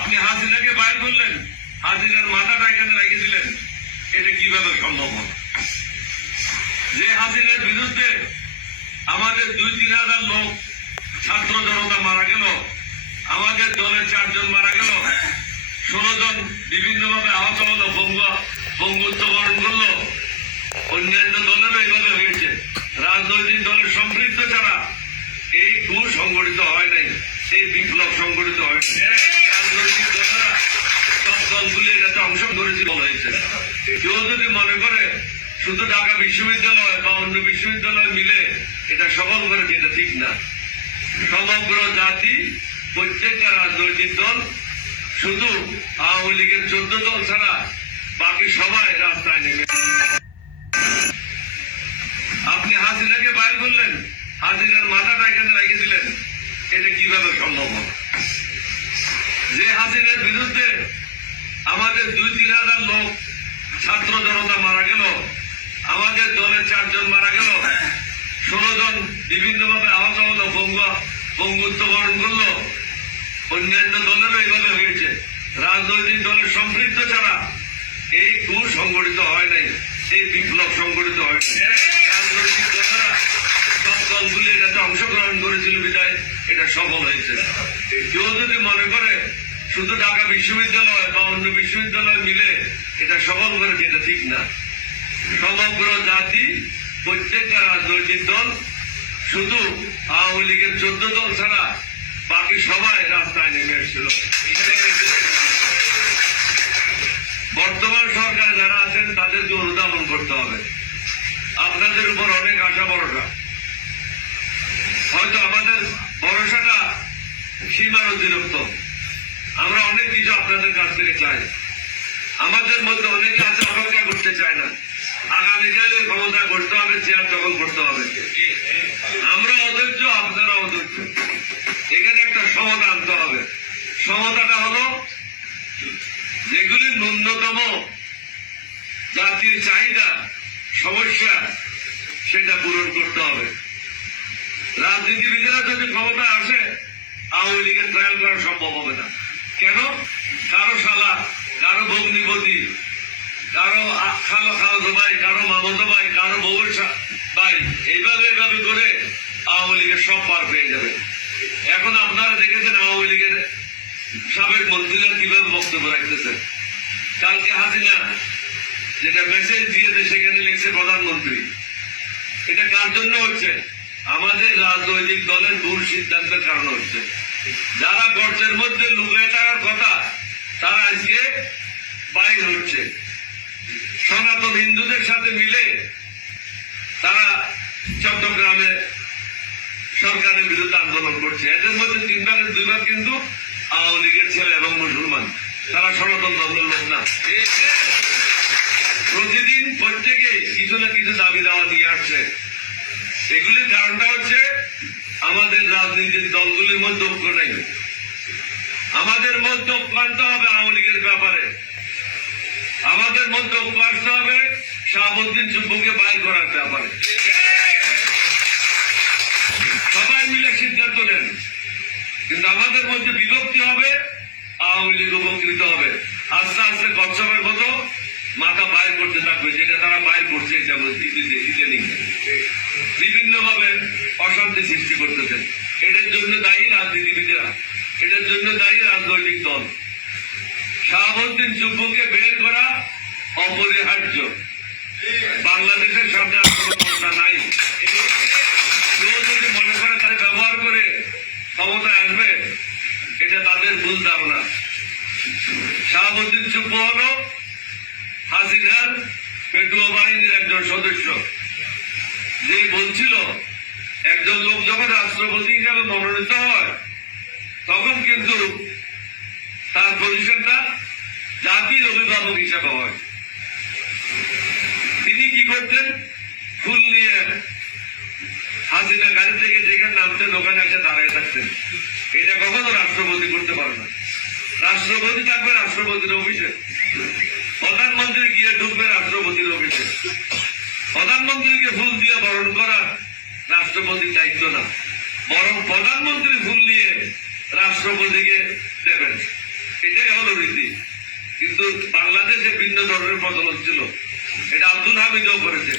আপনি হাসিনাকে বাইর করলেন, হাসিনার মাথাটা এখানে রেখে দিলেন, এটা কিভাবে সম্ভব হবে? যে হাসিনার বিরুদ্ধে আমাদের 2-3 হাজার লোক ছাত্র জনতা মারা গেল, আমাদের দলের 4 জন মারা গেল, 16 জন বিভিন্নভাবে আহত হলো, বঙ্গুত্ব বরণ করলো, অন্যান্য দলেরও এইভাবে হয়েছে। রাজনৈতিক দলের সম্পৃক্ত ছাড়া এই সংগঠিত হয় নাই, এই বিপ্লব সংগঠিত হয়েছে। রাজনৈতিক দলেরা সব দলগুলি এটাতে অংশগ্রহণ করেছে বলা হয়েছে। কেউ যদি মনে করে শুধু ঢাকা বিশ্ববিদ্যালয় বা অন্য বিশ্ববিদ্যালয় মিলে এটা সফল করেছে, এটা ঠিক না। সমগ্র জাতি, প্রত্যেকটা রাজনৈতিক দল, শুধু আওয়ামী লীগের 14 দল ছাড়া বাকি সবাই রাস্তায় নেমে। আপনি হাসিনাকে বাইর করলেন, হাসিনার মাথাটা এখানে রেখে দিলেন, এটা কিভাবে সম্ভব হবে? যে হাসিনার বিরুদ্ধে আমাদের 2-3 হাজার লোক ছাত্র জনতা মারা গেল, আমাদের দলের 4 জন মারা গেল, 16 জন বিভিন্নভাবে আহত হলো, বঙ্গুত্ব বরণ করলো, অন্যান্য দলেরও এইভাবে হয়েছে। রাজনৈতিক দলের সম্পৃক্ত ছাড়া এই সংগঠিত হয় নাই, এই বিপ্লব সংগঠিত হয়েছে। রাজনৈতিক দলেরা সব দলগুলি এটাতে অংশগ্রহণ করেছিল বিধায় এটা সফল হয়েছে। কেউ যদি মনে করে শুধু ঢাকা বিশ্ববিদ্যালয় বা অন্য বিশ্ববিদ্যালয় মিলে এটা সফল করেছে, এটা ঠিক না। সমগ্র জাতি, প্রত্যেকটা রাজনৈতিক দল, শুধু আওয়ামী লীগের 14 দল ছাড়া বাকি সবাই রাস্তায় নেমে এসেছিল। বর্তমান সরকার যারা আছেন তাদেরকে অনুধাবন করতে হবে। আপনাদের উপর অনেক আশা ভরসা, হয়তো আমাদের ভরসাটা সীমার অতিরিক্ত। আমরা অনেক কিছু আপনাদের কাছ থেকে চাই। আমাদের মধ্যে অনেকে আছে অপেক্ষা করতে চায় না, আগামীকালে ক্ষমতা করতে হবে, চেয়ার দখল করতে হবে। আমরা অধৈর্য, আপনারা অধৈর্য। এখানে একটা সমতা আনতে হবে। সমতাটা হলো যেগুলি ন্যূনতম জাতির চাহিদা, সমস্যা, সেটা পূরণ করতে হবে। রাজনীতিবিদেরা যদি ক্ষমতা আসে, আওয়ামী লীগের ট্রায়াল করা সম্ভব হবে না। কেন? কারো শালা, কারো ভগ্নিপতি, কারো খালো ভাই, কারো মামতো ভাই, কারো বউয়ের ভাই, এইভাবে করে আওয়ামী লীগের সব পার পেয়ে যাবে। এখন আপনারা দেখেছেন আওয়ামী লীগের সাবেক মন্ত্রীরা কিভাবে বক্তব্য রাখতেছে। কালকে হাসিনা যেটা মেসেজ দিয়েছে সেখানে লিখছে প্রধানমন্ত্রী। এটা কার জন্য হচ্ছে? আমাদের রাজনৈতিক দলের ভুল সিদ্ধান্তের কারণে হচ্ছে। যারা গর্তের মধ্যে লুকিয়ে থাকার কথা তারা আজকে বাইর হচ্ছে। সনাতন হিন্দুদের সাথে মিলে তারা চট্টগ্রামে সরকারের বিরুদ্ধে আন্দোলন করছে। এদের মধ্যে 3 ভাগের 2 ভাগ কিন্তু আওয়ামী লীগের ছেলে এবং মুসলমান, তারা সনাতন ধর্মের লোক না। প্রতিদিন প্রত্যেকে কিছু না কিছু দাবি দাওয়া নিয়ে আসছে। এগুলির কারণটা হচ্ছে আমাদের রাজনৈতিক দলগুলির মধ্যে ঐক্য নেই। আমাদের মধ্যে ঐক্য আনতে হবে আওয়ামী লীগের ব্যাপারে। আমাদের মধ্যে ঐক্য আসতে হবে শাহাবুদ্দিন চুপ্পুকে বাইর করার ব্যাপারে। সবাই মিলে সিদ্ধান্ত নেন, কিন্তু আমাদের মধ্যে বিভক্তি হবে, আওয়ামী লীগ উপকৃত হবে। আস্তে আস্তে কচ্ছপের মতো মাথা বাইর করতে থাকবে, যেটা তারা বাইর করছে ইদানিং বিভিন্ন ভাবে অশান্তি সৃষ্টি করতেছে। এটার জন্য দায়ী রাজনীতিবিদেরা, এটার জন্য দায়ী রাজনৈতিক দল। শাহাবুদ্দিন চুপ্পুকে বের করা অপরিহার্য। বাংলাদেশের সামনে আর কোনো ক্ষমতা নাই। কেউ যদি মনে করে তারা ব্যবহার করে ক্ষমতায় আসবে, এটা তাদের ভুল ধারণা। শাহাবুদ্দিন চুপ্পু হল হাসিনার পেটুয়া বাহিনীর একজন সদস্য, যে বলছিল একজন লোক যখন রাষ্ট্রপতি হিসাবে মনোনীত হয় তখন কিন্তু তার পজিশনটা জাতির অভিভাবক হিসাবে হয়। তিনি কি করতেন? ফুল নিয়ে হাসিনা গাড়ি থেকে যেখানে নামতেন ওখানে এসে দাঁড়ায় থাকতেন। এটা কখনো রাষ্ট্রপতি করতে পারে না। রাষ্ট্রপতি থাকবে রাষ্ট্রপতির অফিসে, প্রধানমন্ত্রী গিয়ে ঢুকবে রাষ্ট্রপতির অফিসে। প্রধানমন্ত্রীকে ফুল দিয়ে বরণ করা রাষ্ট্রপতির দায়িত্ব না, বরং প্রধানমন্ত্রী ফুল নিয়ে রাষ্ট্রপতিকে দেবেন। এটা হলো রীতি, কিন্তু বাংলাদেশে ভিন্ন ধরনের প্রচলন ছিল। এটা আব্দুল হামিদও করেছে।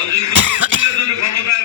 অযোগ্য ব্যক্তিরা যদি ক্ষমতায়